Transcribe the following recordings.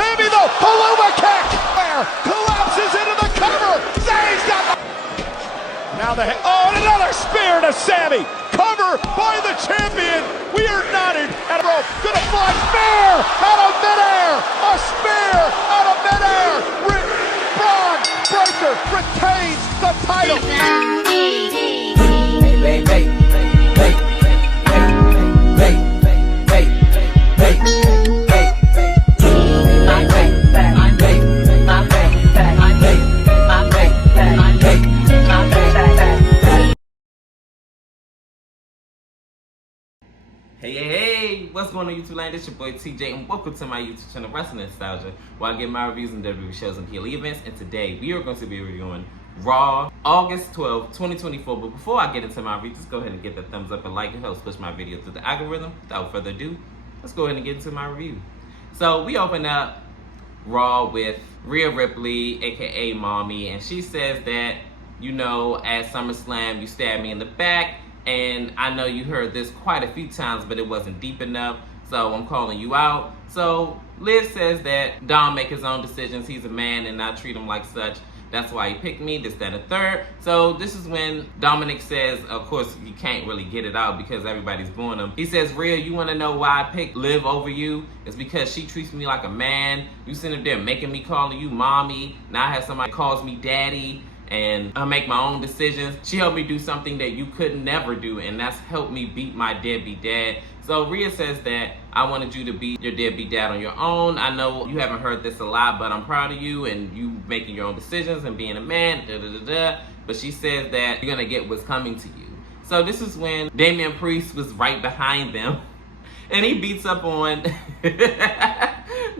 Sammy though, Paloma kick! Collapses into the cover! Zayn's got the... Now the and another spear to Sammy! Cover by the champion! We are knotted at a rope. Gonna fly spear out of midair! A spear out of midair! Braun Breaker retains the title! Hey, what's going on YouTube land? It's your boy TJ and welcome to my YouTube channel Wrestling Nostalgia, where I get my reviews on WWE shows and PLE events. And today we are going to be reviewing Raw, August 12, 2024. But before I get into my review, just go ahead and get the thumbs up and like. It helps push my video through the algorithm. Without further ado, let's go ahead and get into my review. So we open up Raw with Rhea Ripley, aka Mommy, and she says that, you know, at SummerSlam you stabbed me in the back. And I know you heard this quite a few times, but it wasn't deep enough, so I'm calling you out. So Liv says that Dom make his own decisions. He's a man and I treat him like such. That's why he picked me, this, that, and the third. So this is when Dominic says, of course, you can't really get it out because everybody's booing him. He says, Rhea, you want to know why I picked Liv over you? It's because she treats me like a man. You sitting up there making me calling you mommy. Now I have somebody calls me daddy. And I make my own decisions. She helped me do something that you could never do, and that's help me beat my deadbeat dad. So Rhea says that I wanted you to beat your deadbeat dad on your own. I know you haven't heard this a lot, but I'm proud of you and you making your own decisions and being a man, But she says that you're gonna get what's coming to you. So this is when Damian Priest was right behind them and he beats up on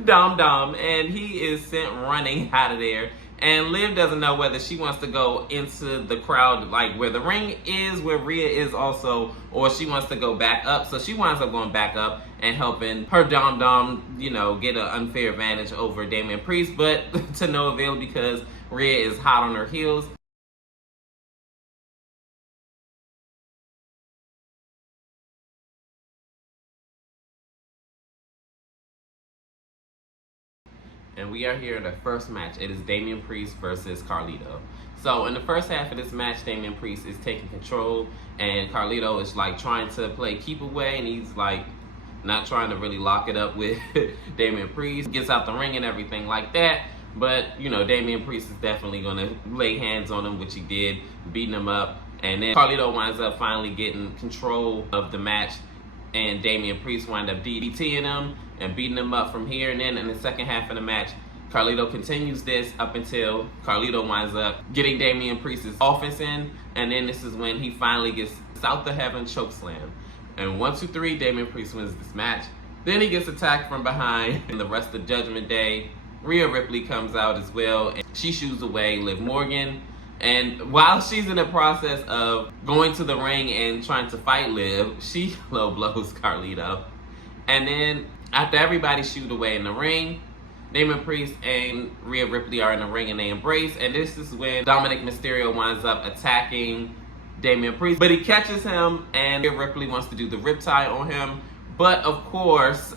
Dom, and he is sent running out of there. And Liv doesn't know whether she wants to go into the crowd, like where the ring is, where Rhea is also, or she wants to go back up. So she winds up going back up and helping her Dom, you know, get an unfair advantage over Damian Priest, but to no avail because Rhea is hot on her heels. And we are here in the first match. It is Damian Priest versus Carlito. So in the first half of this match, Damian Priest is taking control and Carlito is like trying to play keep away, and he's like not trying to really lock it up with Damian Priest. Gets out the ring and everything like that. But, you know, Damian Priest is definitely going to lay hands on him, which he did, beating him up. And then Carlito winds up finally getting control of the match, and Damian Priest wind up DDTing him and beating him up from here. And then in the second half of the match, Carlito continues this up until Carlito winds up getting Damian Priest's offense in. And then this is when he finally gets South of Heaven chokeslam. And 1, 2, 3, Damian Priest wins this match. Then he gets attacked from behind in the rest of Judgment Day. Rhea Ripley comes out as well, and she shoos away Liv Morgan. And while she's in the process of going to the ring and trying to fight Liv, she low blows Carlito. And then after everybody shoot away in the ring, Damian Priest and Rhea Ripley are in the ring and they embrace. And this is when Dominic Mysterio winds up attacking Damian Priest. But he catches him and Rhea Ripley wants to do the riptide on him. But of course,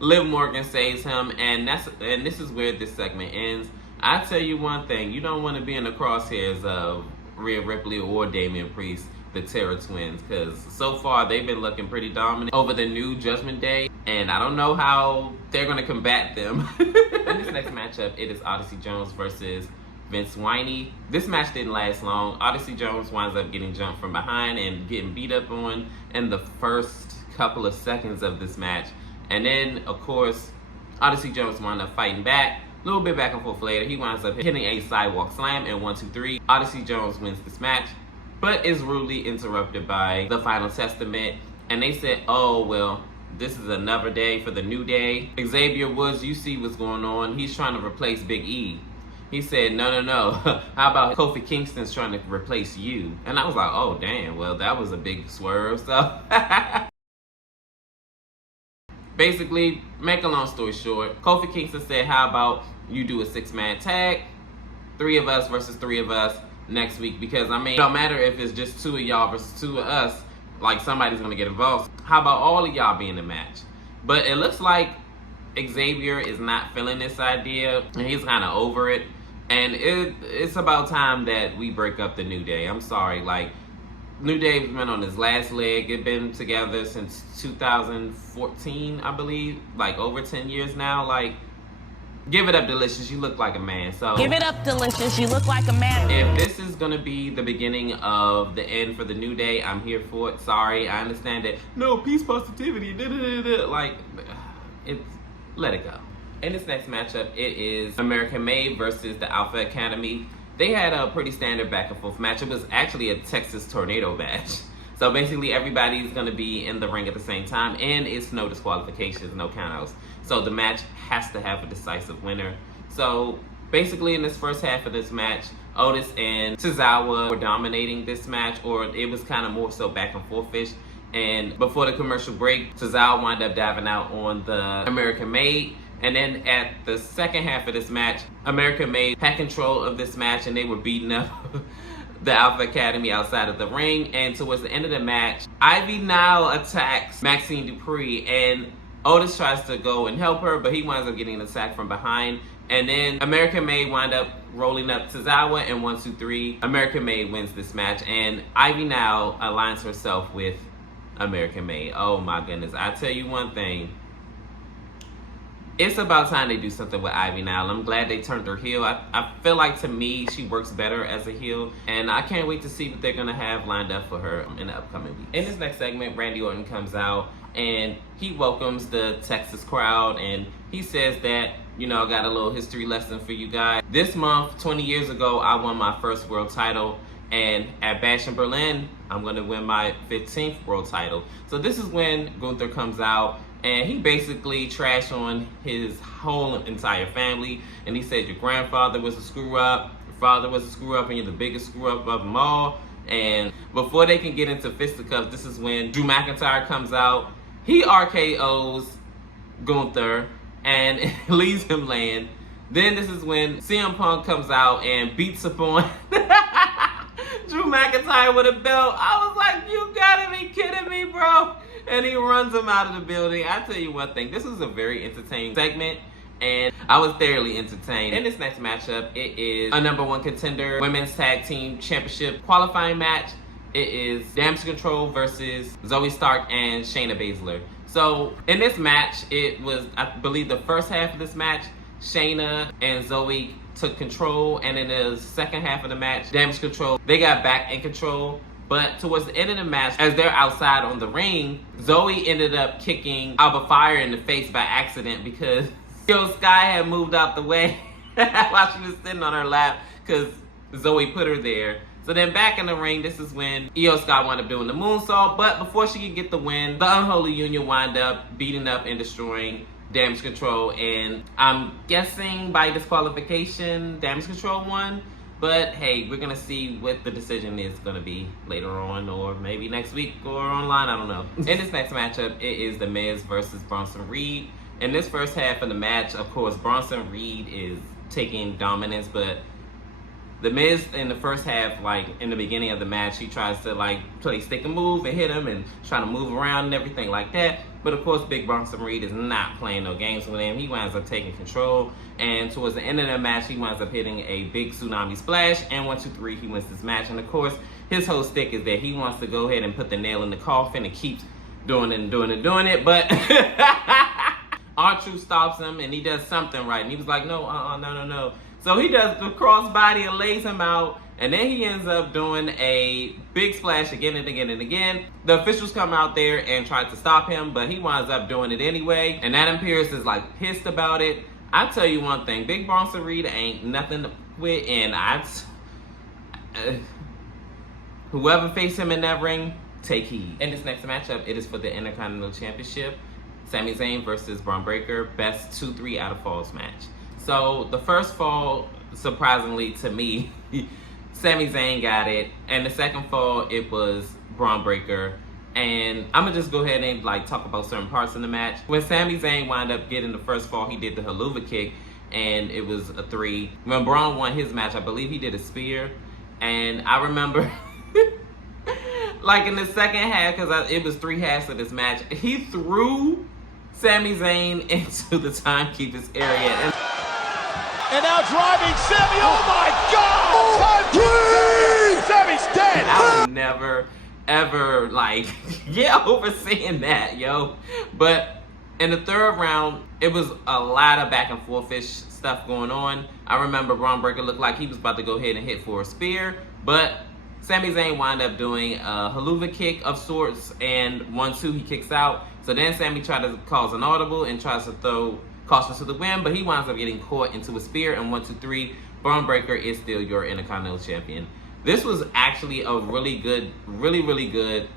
Liv Morgan saves him, and this is where this segment ends. I tell you one thing, you don't want to be in the crosshairs of Rhea Ripley or Damian Priest, the Terror Twins, because so far they've been looking pretty dominant over the new Judgment Day, and I don't know how they're going to combat them. In this next matchup, it is Odyssey Jones versus Vince Winey. This match didn't last long. Odyssey Jones winds up getting jumped from behind and getting beat up on in the first couple of seconds of this match. And then, of course, Odyssey Jones wound up fighting back. A little bit back and forth later, he winds up hitting a sidewalk slam and 1, 2, 3. Odyssey Jones wins this match, but is rudely interrupted by the Final Testament. And they said, oh, well, this is another day for the New Day. Xavier Woods, you see what's going on. He's trying to replace Big E. He said, no. How about Kofi Kingston's trying to replace you? And I was like, oh, damn, well, that was a big swerve. So basically, make a long story short, Kofi Kingston said, how about you do a 6-man tag, 3 of us versus 3 of us next week? Because, I mean, no matter if it's just 2 of y'all versus 2 of us, like somebody's going to get involved. How about all of y'all be in the match? But it looks like Xavier is not feeling this idea, and he's kind of over it. And it's about time that we break up the New Day. I'm sorry, like, New Day's been on his last leg. They've been together since 2014, I believe, like over 10 years now. Like, give it up, Delicious. You look like a man. So give it up, Delicious. You look like a man. If this is gonna be the beginning of the end for the New Day, I'm here for it. Sorry, I understand that. No, peace, positivity. Like, let it go. In this next matchup, it is American Made versus the Alpha Academy. They had a pretty standard back and forth match. It was actually a Texas tornado match. So basically everybody's gonna be in the ring at the same time, and it's no disqualifications, no countouts. So the match has to have a decisive winner. So basically in this first half of this match, Otis and Tozawa were dominating this match, or it was kind of more so back and forth-ish. And before the commercial break, Tozawa wound up diving out on the American Made. And then at the second half of this match, American Made had control of this match, and they were beating up the Alpha Academy outside of the ring. And towards the end of the match, Ivy Nile attacks Maxine Dupree, and Otis tries to go and help her, but he winds up getting attacked from behind. And then American Made wind up rolling up Tozawa, and 1, 2, 3, American Made wins this match. And Ivy Nile aligns herself with American Made. Oh my goodness. I tell you one thing. It's about time they do something with Ivy Nile. I'm glad they turned her heel. I feel like, to me, she works better as a heel. And I can't wait to see what they're going to have lined up for her in the upcoming week. In this next segment, Randy Orton comes out and he welcomes the Texas crowd. And he says that, you know, I got a little history lesson for you guys. This month, 20 years ago, I won my first world title. And at Bash in Berlin, I'm going to win my 15th world title. So this is when Gunther comes out. And he basically trashed on his whole entire family. And he said, your grandfather was a screw-up, your father was a screw-up, and you're the biggest screw-up of them all. And before they can get into fisticuffs, this is when Drew McIntyre comes out. He RKO's Gunther and leaves him laying. Then this is when CM Punk comes out and beats up on Drew McIntyre with a belt. I was like, you gotta be kidding me, bro. And he runs him out of the building. I tell you one thing, this was a very entertaining segment, and I was thoroughly entertained. In this next matchup, it is a #1 contender women's tag team championship qualifying match. It is Damage Control versus Zoe Stark and Shayna Baszler. So in this match, it was, I believe, the first half of this match, Shayna and Zoe took control, and in the second half of the match, Damage Control, they got back in control. But towards the end of the match, as they're outside on the ring, Zoe ended up kicking Alba Fire in the face by accident because Io Sky had moved out the way while she was sitting on her lap because Zoe put her there. So then back in the ring, this is when Io Sky wound up doing the moonsault. But before she could get the win, the Unholy Union wound up beating up and destroying Damage Control. And I'm guessing by disqualification, Damage Control won. But hey, we're gonna see what the decision is gonna be later on, or maybe next week, or online, I don't know. In this next matchup, it is The Miz versus Bronson Reed. In this first half of the match, of course, Bronson Reed is taking dominance, but The Miz in the first half, like in the beginning of the match, he tries to like play stick and move and hit him and trying to move around and everything like that. But of course, Big Bronson Reed is not playing no games with him. He winds up taking control. And towards the end of the match, he winds up hitting a big tsunami splash. And 1, 2, 3, he wins this match. And of course, his whole stick is that he wants to go ahead and put the nail in the coffin and keeps doing it and doing it and doing it. But R-Truth stops him and he does something right. And he was like, no. So he does the crossbody and lays him out. And then he ends up doing a big splash again and again and again. The officials come out there and try to stop him, but he winds up doing it anyway. And Adam Pearce is like pissed about it. I tell you one thing, Big Bronson Reed ain't nothing to quit, and whoever face him in that ring, take heed. In this next matchup, it is for the Intercontinental Championship. Sami Zayn versus Braun Breaker, best 2-3 out of falls match. So the first fall, surprisingly to me, Sami Zayn got it, and the second fall, it was Braun Breaker. And I'm gonna just go ahead and like talk about certain parts in the match. When Sami Zayn wound up getting the first fall, he did the haluva kick, and it was a 3. When Braun won his match, I believe he did a spear, and I remember like in the second half, because it was 3 halves of this match, he threw Sami Zayn into the timekeeper's area. And now driving Sami. Oh my God! Sami's dead. I would never, ever, like, get over seeing that, yo. But in the third round, it was a lot of back and forth-ish stuff going on. I remember Bron Breakker looked like he was about to go ahead and hit for a spear, but Sami Zayn wound up doing a haluva kick of sorts, and 1-2, he kicks out. So then Sami tried to cause an audible and tries to throw Costa to the win, but he winds up getting caught into a spear, and 1-2-3, Bron Breakker is still your Intercontinental Champion. This was actually a really good, really good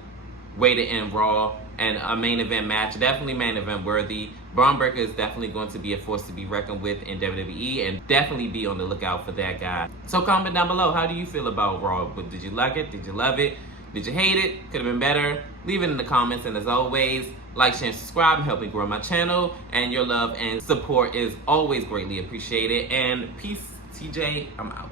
way to end Raw and a main event match. Definitely main event worthy. Bron Breakker is definitely going to be a force to be reckoned with in WWE, and definitely be on the lookout for that guy. So comment down below, how do you feel about Raw? Did you like it? Did you love it? Did you hate it? Could have been better? Leave it in the comments, and as always, like, share, and subscribe and help me grow my channel. And your love and support is always greatly appreciated. And peace, TJ, I'm out.